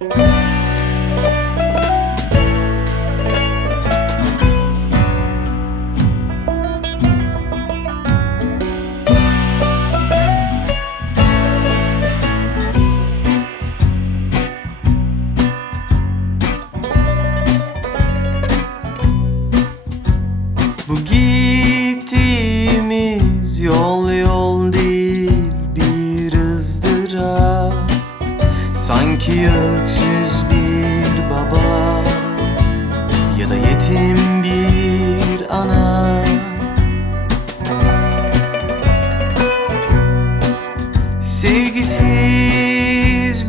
Bu gittiğimiz yol yol değil, bir ızdırap. Sanki öksüz bir baba ya da yetim bir ana. Sevgisiz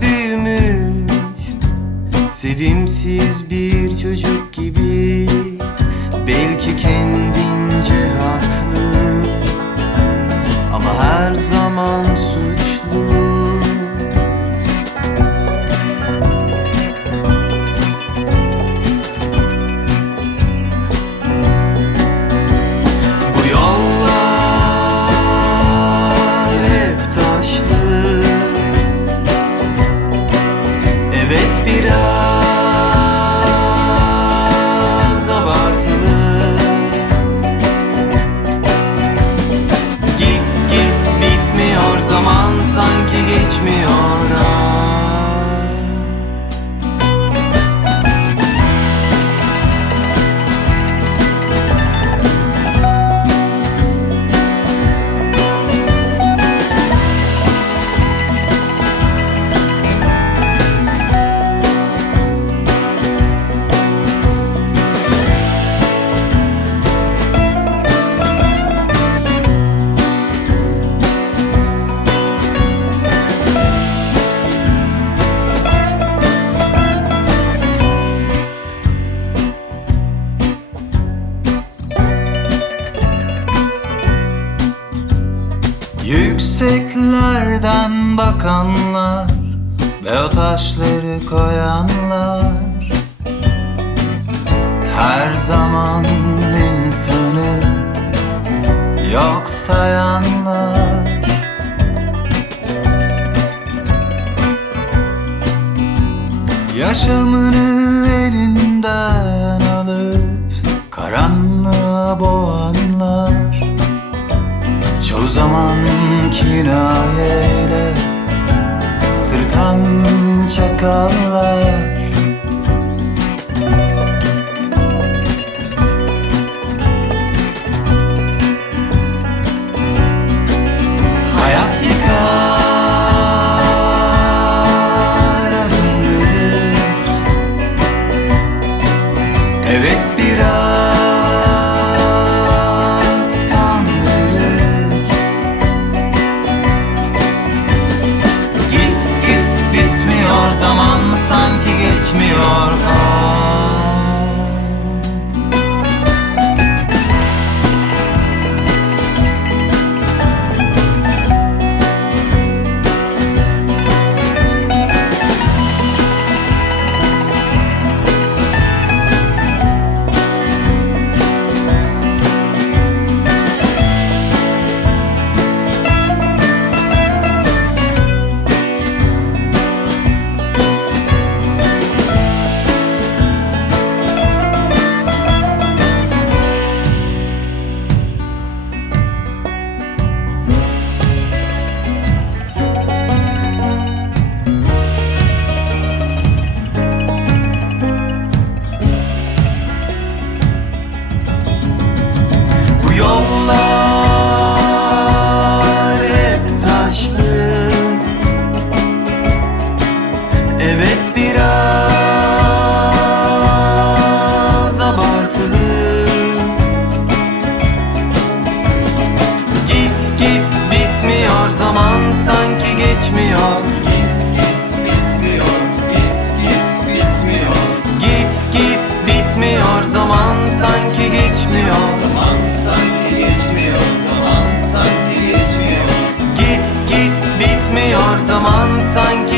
büyümüş, sevimsiz bir çocuk gibi. Belki kendince haklı ama her zaman suçlu. Bu yollar hep taşlı. Evet, biraz abartılı. Git git bitmiyor, zaman sanki geçmiyor. Yükseklerden bakanlar ve o taşları koyanlar her zaman insanı yok sayanlar. Yaşamını elinden alıp karanlığa boğanlar. Çoğu zaman kinayeyle sırıtan çakallar. Hayat yıkar, arındırır. Evet, biraz kandırır. Git git bitmiyor, zaman sanki geçmiyor. Evet, biraz abartılı. Git git bitmiyor, zaman sanki geçmiyor. Git git bitmiyor, git git bitmiyor. Git git bitmiyor, zaman sanki geçmiyor. Zaman sanki geçmiyor, zaman sanki geçmiyor. Git git bitmiyor, zaman sanki